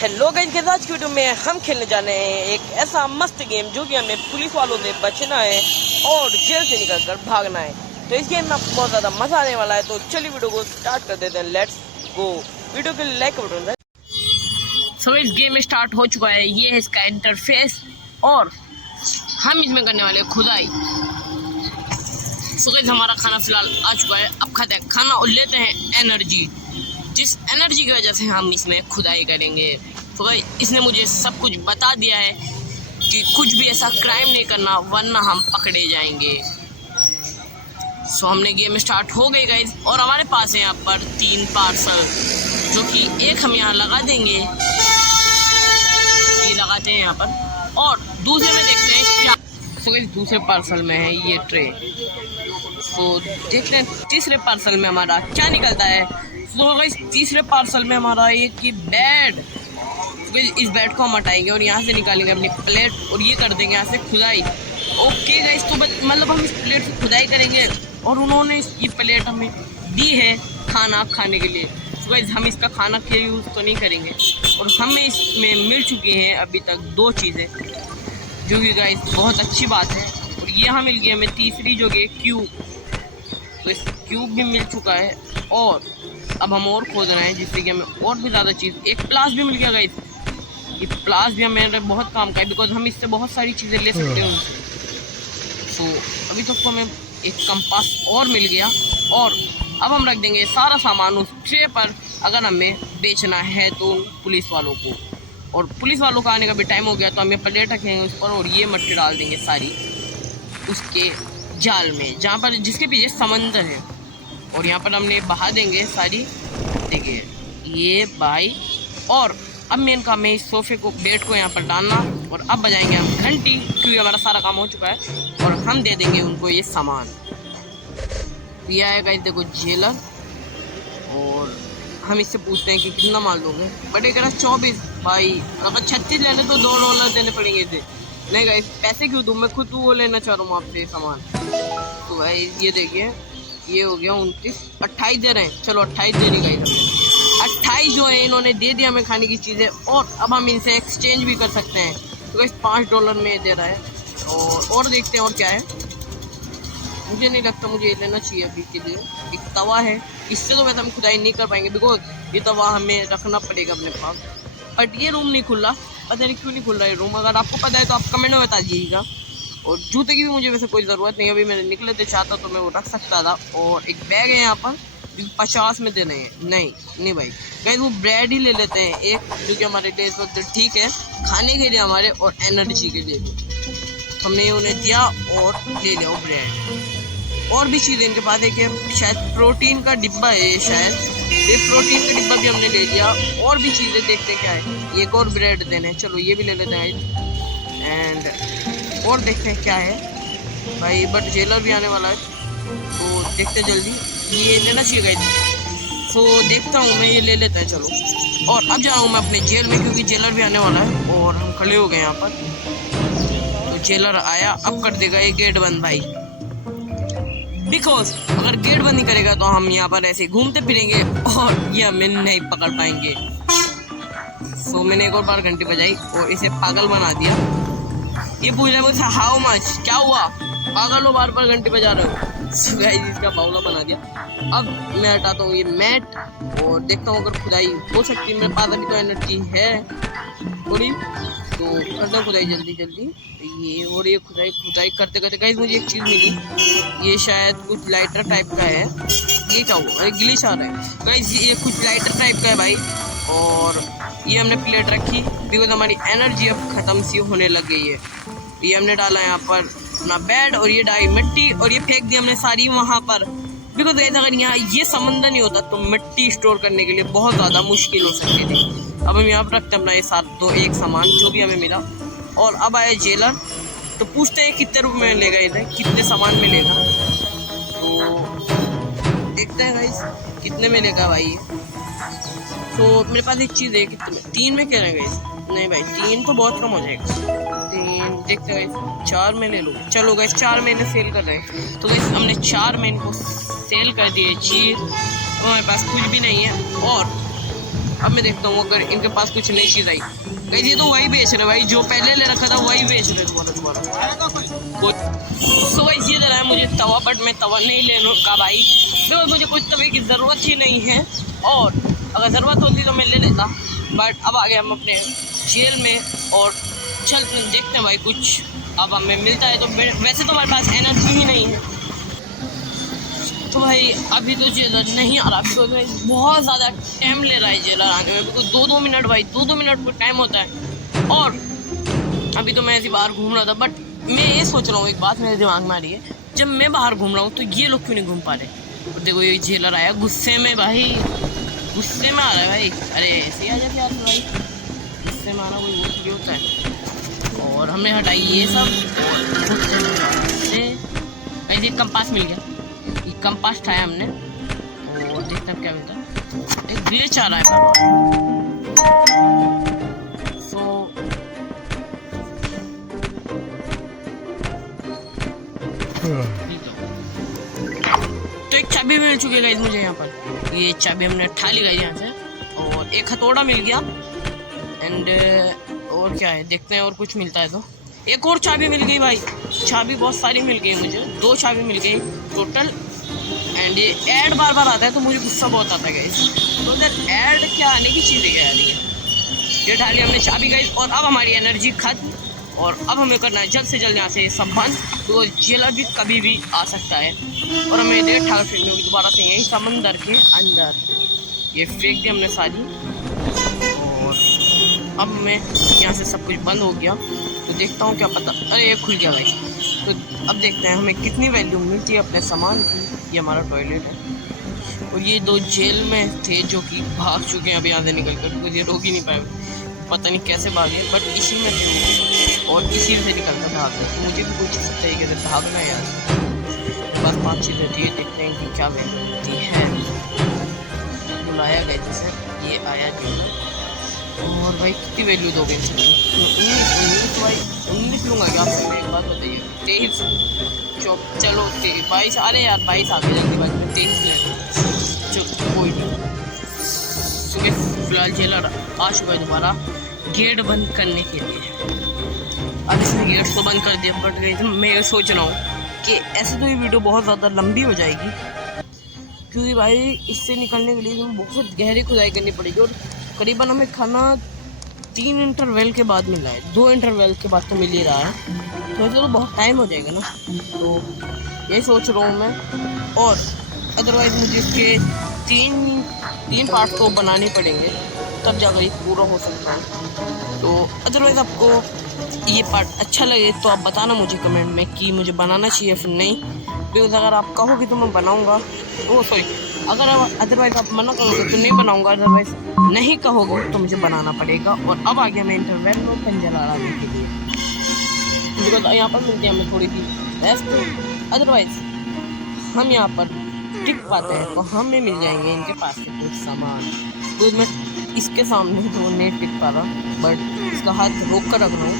Hello guys, कैसे आज की वीडियो में हम खेलने जा रहे हैं एक ऐसा मस्त गेम जो कि हमें पुलिस वालों से बचना है और जेल से निकलकर भागना है। तो इस गेम में आपको बहुत ज़्यादा मजा आने वाला है। तो चलिए वीडियो को स्टार्ट कर देते हैं। Let's go. वीडियो के लिए लाइक बटन। सो इस गेम में स्टार्ट हो चुका है। ये है इसका इंटरफेस और हम इसमें करने वाले हैं खुदाई। सो गाइस, हमारा खाना फिलहाल आ चुका है। अब खाते हैं खाना और लेते हैं एनर्जी, जिस एनर्जी की वजह से हम इसमें खुदाई करेंगे। तो भाई इसने मुझे सब कुछ बता दिया है कि कुछ भी ऐसा क्राइम नहीं करना वरना हम पकड़े जाएंगे। सो हमने गेम स्टार्ट हो गई गाइस और हमारे पास है यहाँ पर 3 पार्सल, जो कि एक हम यहाँ लगा देंगे, ये लगाते हैं यहाँ पर, और दूसरे में देखते हैं क्या। तो गाइस दूसरे पार्सल में है ये ट्रे। तो देखते हैं तीसरे पार्सल में हमारा क्या निकलता है। तो गाइस तीसरे पार्सल में हमारा एक ही बेड। इस बेड को हम हटाएंगे और यहाँ से निकालेंगे अपनी प्लेट और ये कर देंगे यहाँ से खुदाई। ओके गाइस, तो मतलब हम इस प्लेट से खुदाई करेंगे और उन्होंने ये प्लेट हमें दी है खाना खाने के लिए। तो गाइस हम इसका खाना के यूज़ तो नहीं करेंगे और हमें इसमें मिल चुकी हैं अभी तक 2 चीज़ें, जो कि गाइस बहुत अच्छी बात है। और यहाँ मिल गई हमें तीसरी, जो कि क्यूब। तो इस क्यूब भी मिल चुका है और अब हम और खोद रहे हैं जिससे कि हमें और भी ज़्यादा चीज़। एक प्लास भी मिल गया गाइस। ये प्लास भी हमें बहुत काम का है बिकॉज हम इससे बहुत सारी चीज़ें ले सकते हैं उनसे। तो अभी तक तो हमें एक कंपास और मिल गया और अब हम रख देंगे सारा सामान उस ट्रे पर, अगर हमें बेचना है तो पुलिस वालों को। और पुलिस वालों का आने का भी टाइम हो गया तो हम ये प्लेट रखेंगे उस पर और ये मट्टी डाल देंगे सारी उसके जाल में, जहाँ पर जिसके पीछे समंदर है। और यहाँ पर हमने बहा देंगे सारी, देखिए ये भाई। और अब मेन काम है इस सोफे को, बेड को यहाँ पर डालना। और अब बजाएंगे हम घंटी, क्योंकि हमारा सारा काम हो चुका है और हम दे देंगे उनको ये सामान। ये आएगा इस देखो जेलर, और हम इससे पूछते हैं कि कितना माल दोगे। बट एक 24 भाई, अगर 36 लेने तो $2 देने पड़ेंगे थे। नहीं गाइस, पैसे क्यों दूँ, मैं खुद वो लेना चाह रहा हूँ आपसे सामान। तो भाई ये देखिए, ये हो गया 29, 28 दे रहे हैं। चलो 28 दे देगा इधर। 28 जो है इन्होंने दे दिया हमें खाने की चीज़ें, और अब हम इनसे एक्सचेंज भी कर सकते हैं। तो गाइस $5 में दे रहा है। और देखते हैं और क्या है। मुझे नहीं लगता मुझे ये लेना चाहिए अभी के लिए। एक तवा है, इससे तो वैसे हम खुदाई नहीं कर पाएंगे बिकॉज ये तवा हमें रखना पड़ेगा अपने पास। बट ये रूम नहीं खुल रहा, पता नहीं क्यों नहीं खुल रहा है रूम। अगर आपको पता है तो आप कमेंट में बता दीजिएगा। और जूते की भी मुझे वैसे कोई ज़रूरत नहीं, अभी मैंने निकले थे, चाहता तो मैं वो रख सकता था। और एक बैग है यहाँ पर 50 में दे रहे हैं। नहीं भाई गाइस, वो ब्रेड ही ले लेते हैं एक, जो कि हमारे लिए इस वक्त ठीक है खाने के लिए हमारे और एनर्जी के लिए। हमने उन्हें दिया और ले लिया वो ब्रेड। और भी चीज़ें इनके पास है कि शायद प्रोटीन का डिब्बा है, शायद ये प्रोटीन का डिब्बा भी हमने ले लिया। और भी चीज़ें देखते क्या है। एक और ब्रेड देने, चलो ये भी ले लेते हैं। एंड और देखते हैं क्या है भाई। बट जेलर भी आने वाला है तो देखते जल्दी, ये लेना चाहिए गाइस। तो देखता हूँ मैं, ये ले लेता है चलो। और अब जा रहा हूँ मैं अपने जेल में, क्योंकि जेलर भी आने वाला है। और हम खड़े हो गए यहाँ पर, तो जेलर आया। अब कर देगा ये गेट बंद भाई, बिकॉज अगर गेट बंद नहीं करेगा तो हम यहाँ पर ऐसे घूमते फिरेंगे और ये हमें नहीं पकड़ पाएंगे। सो मैंने एक और बार घंटी बजाई और इसे पागल बना दिया। ये पूछ रहा है मुझसे हाउ मच, क्या हुआ, पागल हो बार बार घंटी बजा रहे हो। सो गाइस इसका बावला बना दिया। अब मैं हटाता हूँ ये मैट और देखता हूँ अगर खुदाई हो सकती है। मेरे पास अभी तो एनर्जी है थोड़ी, तो करता हूँ खुदाई जल्दी। ये और ये खुदाई करते करते गाइस मुझे एक चीज़ मिली। ये शायद कुछ लाइटर टाइप का है। ये क्या हुआ, अरे ग्लिच आ रहा है गाइस। ये कुछ लाइटर टाइप का है भाई। और ये हमने प्लेट रखी बिकॉज हमारी एनर्जी अब ख़त्म सी होने लग गई है। ये हमने डाला यहाँ पर अपना बेड और ये डाली मिट्टी और ये फेंक दी हमने सारी वहाँ पर, बिकॉज अगर यहाँ ये समंदर नहीं होता तो मिट्टी स्टोर करने के लिए बहुत ज़्यादा मुश्किल हो सकती थी। अब हम यहाँ पर रखते हैं अपना ये एक सामान जो भी हमें मिला। और अब आया जेलर, तो पूछते हैं कितने रुपये में लेगा इधर, कितने सामान मिलेगा। तो देखते हैं गाइस कितने में लेगा भाई। तो मेरे पास एक चीज़ है, कितने 3 में कह रहे हैं गाइस। नहीं भाई 3 तो बहुत कम हो जाएगा। 3 देखते हैं गाइस, 4 में ले लो। चलो गाइस 4 महीने सेल कर रहे हैं। तो गाइस हमने 4 महीने को सेल कर दिए चीज़। तो हमारे पास कुछ भी नहीं है। और अब मैं देखता हूँ अगर इनके पास कुछ नई चीज़ आई। गाइस ये तो वही बेच रहे भाई, जो पहले ले रखा था वही बेच रहे दोबारा। सो गाइस ये दे रहा है मुझे तवा, बट मैं तवा नहीं लेने का भाई, तो मुझे कुछ तवे की ज़रूरत ही नहीं है, और अगर ज़रूरत होती तो मैं ले लेता। बट अब आ गए हम अपने जेल में और चलते देखते हैं भाई कुछ अब हमें मिलता है। तो वैसे तो हमारे पास एनर्जी ही नहीं है, तो भाई अभी तो जेलर नहीं आ रहा। अभी तो बहुत ज़्यादा टाइम ले रहा है जेलर आने में, बिल्कुल 2-2 मिनट भाई, 2-2 मिनट को टाइम होता है। और अभी तो मैं ऐसी बाहर घूम रहा था, बट मैं ये सोच रहा हूँ, एक बात मेरे दिमाग में आ रही है, जब मैं बाहर घूम रहा हूँ तो ये लोग क्यों नहीं घूम पा रहे। और देखो ये जेलर आया गुस्से में भाई, गुस्से में आ रहा है भाई। अरे ऐसे ही आ जाते यार भाई, गुस्से में आना कोई वो थोड़ी होता है। और हमने हटाई ये सब, और ये कंपास मिल गया, ये कंपास उठाया हमने, और देखते हैं क्या मिलता है। एक ग्लिच आ रहा है सो तो एक चाबी मिल चुकी है गाइस मुझे यहाँ पर। ये चाबी हमने उठा ली गाइस यहाँ से, और एक हथौड़ा मिल गया। एंड और क्या है देखते हैं, और कुछ मिलता है तो। एक और चाबी मिल गई भाई, चाबी बहुत सारी मिल गई मुझे, 2 चाबी मिल गई टोटल। एंड ये ऐड बार बार आता है तो मुझे गुस्सा बहुत आता है गाइस। तो उधर ऐड क्या आने की चीज़ है क्या यार ये ढाली हमने चाबी गाइस। और अब हमारी एनर्जी खत्म, और अब हमें करना है जल्द से जल्द यहाँ से ये सब बंद, तो जेलर भी कभी भी आ सकता है और हमें देर ठाक फिरनी होगी दोबारा से यही समंदर के अंदर। ये फेंक दी हमने सारी, और अब मैं यहाँ से सब कुछ बंद हो गया। तो देखता हूँ क्या पता, अरे ये खुल गया भाई। तो अब देखते हैं हमें कितनी वैल्यू मिलती है अपने सामान की। ये हमारा टॉयलेट है, और ये 2 जेल में थे जो कि भाग चुके हैं अभी यहाँ से निकल कर, क्योंकि ये रोक ही नहीं पाए, पता नहीं कैसे भागे, बट इसी में थे और इसी से निकल कर भाग गए। मुझे भी कुछ इस तरीके से भागना है यार। बस 5 चीज़ें थी, देखते हैं कि क्या वैल्यू है। बुलाया गया जैसे ये आया जेलर, और भाई कितनी वैल्यू दोगे इसे? 19 भाई, 19 लूँगा क्या? आपको एक बात बताइए, 23 चलो 22, अरे यार 22 आ गए जल्दी बात में, 23 ले चलो कोई नहीं। फिलहाल जेलर आ चुका है दोबारा गेट बंद करने के लिए। अब इसने गेट तो बंद कर दिया, बट मैं सोच रहा हूँ कि ऐसे तो ये वीडियो बहुत ज़्यादा लंबी हो जाएगी, क्योंकि भाई इससे निकलने के लिए हमें बहुत गहरी खुदाई करनी पड़ेगी, और करीबन हमें खाना 3 इंटरवल के बाद मिला है, 2 इंटरवल के बाद तो मिल ही रहा है, तो ऐसे तो बहुत टाइम हो जाएगा ना। तो यही सोच रहा हूँ मैं, और अदरवाइज़ मुझे इसके 3 पार्ट तो बनाने पड़ेंगे, तब जाकर ये पूरा हो सकता है। तो अदरवाइज़ आपको ये पार्ट अच्छा लगे तो आप बताना मुझे कमेंट में कि मुझे बनाना चाहिए फिर नहीं, बिकॉज अगर आप कहोगे तो मैं बनाऊँगा। ओ सॉरी, अगर अदरवाइज़ आप मना करोगे तो नहीं बनाऊँगा, अदरवाइज़ नहीं कहोगे तो मुझे बनाना पड़ेगा। और अब आ गया मैं इंटरवल में पंजर आने के लिए, बिकॉज यहाँ पर मिलती है हमें थोड़ी सी रेस्ट, अदरवाइज़ हम यहाँ पर टिक पाते हैं तो हमें मिल जाएंगे इनके पास से कुछ सामान। तो मैं इसके सामने तो नहीं टिक पा रहा, बट इसका हाथ रोक कर रख रहा हूँ,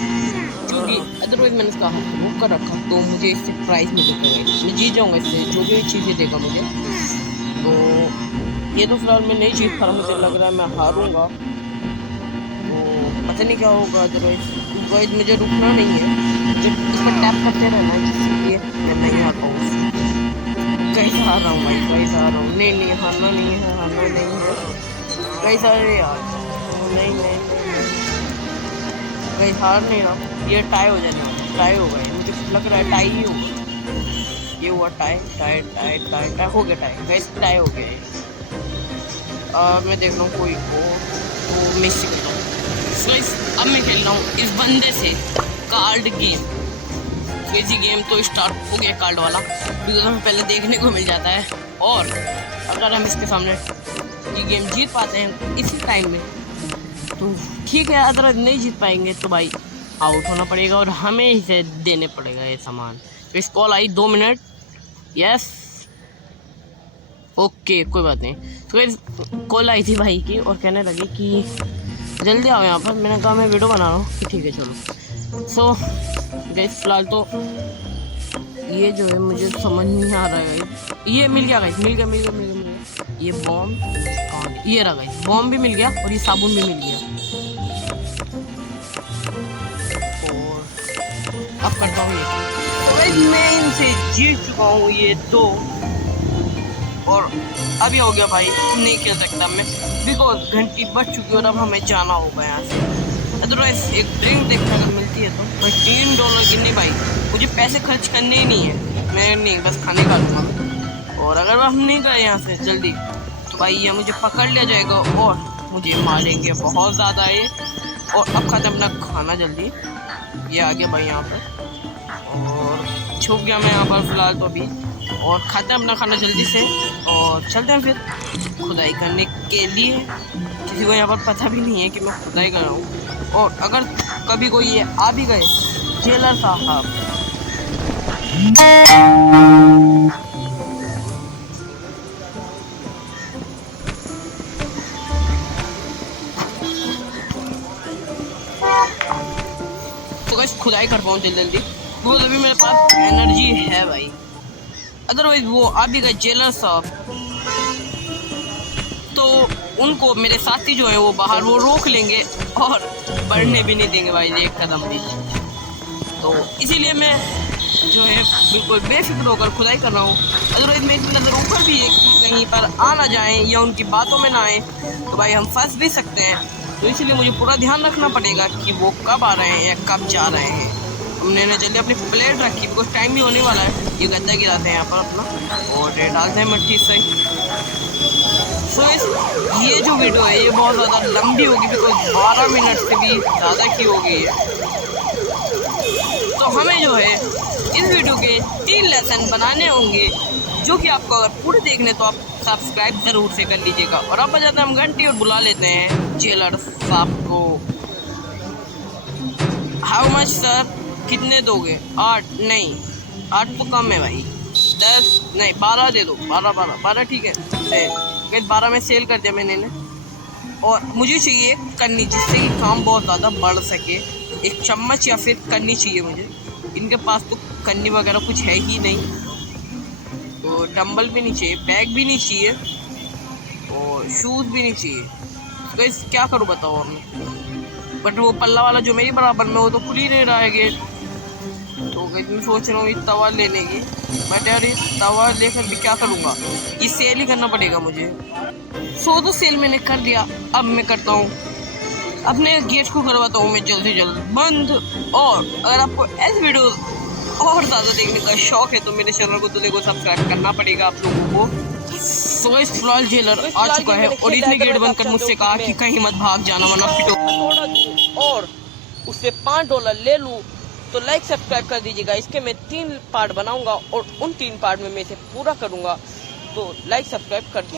क्योंकि अदरवाइज़ मैंने इसका हाथ रोक कर रखा तो मुझे इससे प्राइस मिलेगा, मैं जीत जाऊँगा इससे, जो भी चीज़ें देगा मुझे। तो ये तो फिलहाल मैं नहीं जीत पा रहा, मुझे लग रहा है मैं हारूँगा, तो पता नहीं क्या होगा। अदरवाइज़ मुझे रुकना नहीं है, मुझे इस पर टैप करते रहना है, इसलिए मैं नहीं हार पाऊँ। कहीं हार रहा हूँ भाई, कहीं हार रहा हूँ, नहीं हारना नहीं है, हारना नहीं है, कहीं सारे यार नहीं कहीं हार नहीं रहा। ये टाई हो जाने वाला, टाई हो गया, मुझे लग रहा है टाई ही होगा। ये हुआ tie tie tie tie tie हो गया, टाई वैसे टाई हो गया है। मैं देख रहा हूँ कोई को मिस करता हूँ। अब मैं खेल रहा हूँ इस बंदे से कार्ड गेम। क्रेजी गेम तो स्टार्ट हो गया कार्ड वाला, बिकॉज हमें पहले देखने को मिल जाता है, और अगर हम इसके सामने ये गेम जीत पाते हैं इसी टाइम में तो ठीक है, अगर नहीं जीत पाएंगे तो भाई आउट होना पड़ेगा और हमें इसे देने पड़ेगा ये सामान। तो इस कॉल आई 2 मिनट, यस ओके कोई बात नहीं। तो कॉल आई थी भाई की और कहने लगी कि जल्दी आओ यहाँ पर। मैंने कहा मैं वीडियो बना रहा हूँ कि ठीक है चलो। सो गाइस फिलहाल तो ये जो है मुझे समझ नहीं आ रहा है। ये मिल गया गाइस, मिल गया। ये बॉम्ब कहाँ ये रहा गाइस, बॉम्ब भी मिल गया और ये साबुन भी मिल गया। और अब करता हूँ ये, तो गाइस मैं इनसे जीत चुका हूँ ये दो, और अभी हो गया भाई, नहीं खेल सकता मैं बिकॉज घंटी बज चुकी है और अब हमें जाना होगा यहाँ से। अदरवाइज एक ड्रिंक देखने को मिलती है तो भाई $3 की नहीं भाई, मुझे पैसे खर्च करने ही नहीं है, मैं नहीं बस खाने का लूँगा। और अगर हम नहीं गए यहाँ से जल्दी तो भाई ये मुझे पकड़ लिया जाएगा और मुझे मारेंगे बहुत ज़्यादा ये। और अब खाते अपना खाना जल्दी, ये आ गया भाई यहाँ पर, और छुप गया मैं यहाँ पर फिलहाल तो अभी। और खाते हैं अपना खाना जल्दी से और चलते हैं फिर खुदाई करने के लिए। किसी को यहाँ पर पता भी नहीं है कि मैं खुदाई कर रहा हूँ। और अगर कभी कोई ये आ भी गए जेलर साहब, तो गाइस खुदाई कर पाऊँ जल्दी जल्दी, वो अभी मेरे पास एनर्जी है भाई। अदरवाइज वो आ भी गए जेलर साहब तो उनको मेरे साथी जो है वो बाहर वो रोक लेंगे और बढ़ने भी नहीं देंगे भाई एक कदम भी। तो इसीलिए मैं जो है बिल्कुल बेफिक्र होकर खुदाई कर रहा हूँ। अदरवाइज मैं इसमें नज़र ऊपर भी है कि कहीं पर आ ना जाएं या उनकी बातों में ना आए तो भाई हम फंस भी सकते हैं। तो इसीलिए मुझे पूरा ध्यान रखना पड़ेगा कि वो कब आ रहे हैं या कब जा रहे हैं। हमने ना जल्दी अपनी प्लेट रखी, कुछ टाइम भी होने वाला है। ये गद्दा गिराते हैं यहाँ पर अपना और डालते हैं मिट्टी से। तो ये जो वीडियो है ये बहुत ज़्यादा लंबी होगी बिकॉज 12 मिनट से भी ज़्यादा की हो गई है। तो हमें जो है इस वीडियो के 3 लेसन बनाने होंगे जो कि आपको अगर पूरे देखने तो आप सब्सक्राइब ज़रूर से कर लीजिएगा। और अब बजाते हम घंटी और बुला लेते हैं जेलर साहब को। हाउ मच सर, कितने दोगे? 8 नहीं, 8 तो कम है भाई, 10 नहीं 12 दे दो, 12 ठीक है। 12 में सेल कर दिया मैंने ने। और मुझे चाहिए कन्नी जिससे कि काम बहुत ज़्यादा बढ़ सके, एक चम्मच या फिर कन्नी चाहिए मुझे। इनके पास तो कन्नी वगैरह कुछ है ही नहीं, तो डंबल भी नहीं चाहिए, बैग भी नहीं चाहिए और शूज़ भी नहीं चाहिए। तो इस क्या करूँ बताओ मैं, बट वो पल्ला वाला जो मेरी बराबर में वो तो खुल ही नहीं रहा है गेट। तो मैं सोच रहा हूँ ये तवा लेने की, बट यार ये तवा लेकर भी क्या करूँगा, ये सेल ही करना पड़ेगा मुझे। तो सेल मैंने कर दिया, अब मैं करता हूँ अपने गेट को करवाता हूँ मैं जल्द से जल्द बंद। और अगर आपको ऐसे वीडियो और ज़्यादा देखने का शौक है तो मेरे चैनल को तो देखो सब्सक्राइब करना पड़ेगा आप लोगों को। सो इस फिलहाल जेलर आ चुका है और इसने गेट बंद कर मुझसे कहा कि कहीं मत भाग जाना वरना पिटो, और उससे $5 ले लूँ। तो लाइक सब्सक्राइब कर दीजिएगा। इसके मैं 3 पार्ट बनाऊंगा और उन 3 पार्ट में मैं इसे पूरा करूंगा। तो लाइक सब्सक्राइब कर दीजिए।